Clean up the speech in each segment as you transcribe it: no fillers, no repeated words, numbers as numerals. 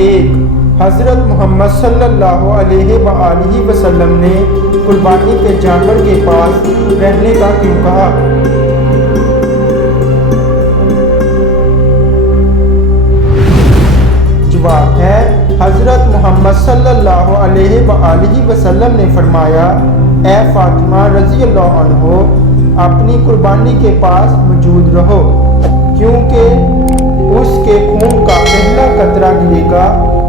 1। हज़रत मोहम्मद सल्लल्लाहु अलैहि वसल्लम ने कुर्बानी के जानवर के पास रहने का क्यों कहा? जवाब है, हज़रत मोहम्मद सल्लल्लाहु अलैहि वसल्लम ने फरमाया, ए फातिमा रज़ी अल्लाह अन्हो, अपनी कुर्बानी के पास मौजूद रहो, क्योंकि उसके खून का पहला कतरा गिरेगा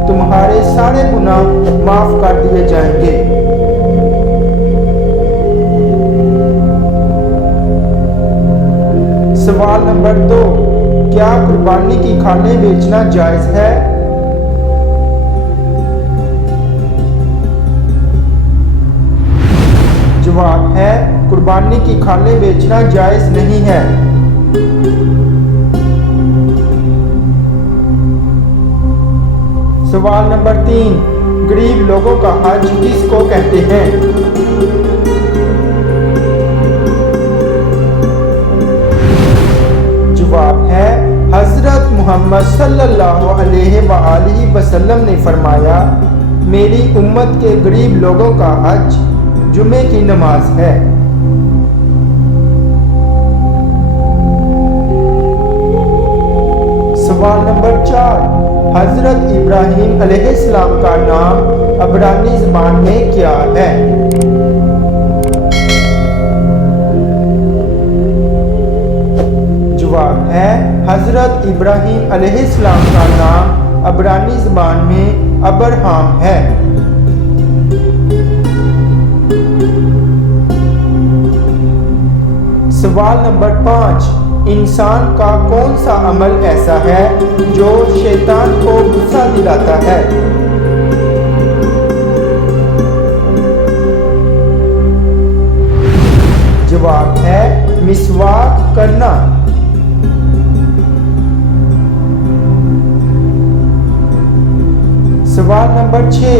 तुम्हारे सारे गुनाह माफ कर दिए जाएंगे। सवाल नंबर 2, क्या कुर्बानी की खानें बेचना जायज़ है? जवाब है, कुर्बानी की खानें बेचना जायज़ नहीं है। सवाल नंबर 3, गरीब लोगों का हज किसको कहते हैं? जवाब है, हज़रत मोहम्मद सल्लल्लाहु अलैहि वसल्लम ने फरमाया, मेरी उम्मत के गरीब लोगों का हज जुमे की नमाज है। सवाल नंबर 4, हज़रत इब्राहीम अलैहिस्सलाम का नाम अबरानी ज़बान में क्या है? जवाब है, हज़रत इब्राहीम अलैहिस्सलाम का नाम अबरानी ज़बान में अब्राहम है। सवाल नंबर 5, इंसान का कौन सा अमल ऐसा है जो शैतान को गुस्सा दिलाता है? जवाब है, मिसवाक करना। सवाल नंबर 6,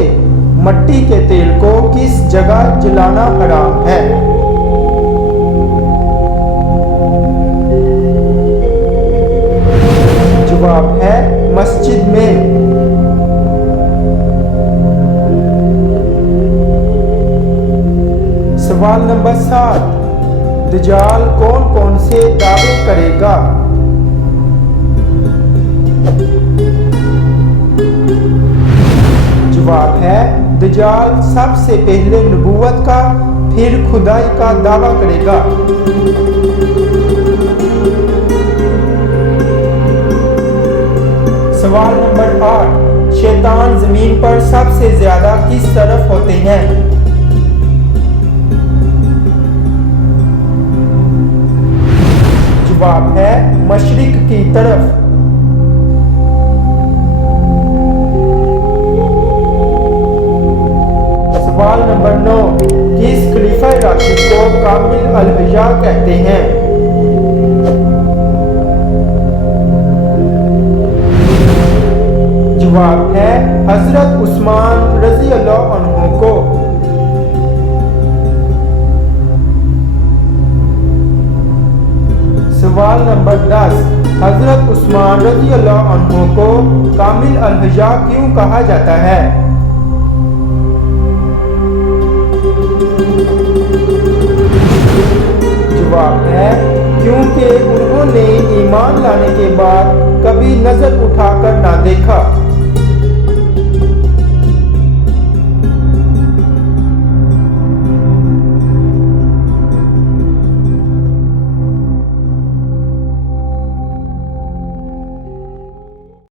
मट्टी के तेल को किस जगह जलाना हराम है? जवाब है, मस्जिद में। सवाल नंबर 7, दज्जाल कौन कौन से दावे करेगा? जवाब है, दज्जाल सबसे पहले नबूवत का फिर खुदाई का दावा करेगा। सवाल नंबर 8, शैतान जमीन पर सबसे ज्यादा किस तरफ होते हैं? जवाब है, मशरिक की तरफ। सवाल नंबर 9, किस खलीफा राशिद को कामिल अल-हया कहते हैं? जवाब है, हज़रत उस्मान रज़ी अल्लाह अन्हु को। सवाल नंबर 10, हज़रत उस्मान रज़ी अल्लाह अन्हु को कामिल अल-हया क्यों कहा जाता है? जवाब है, क्योंकि उन्होंने ईमान लाने के बाद कभी नजर उठाकर ना देखा।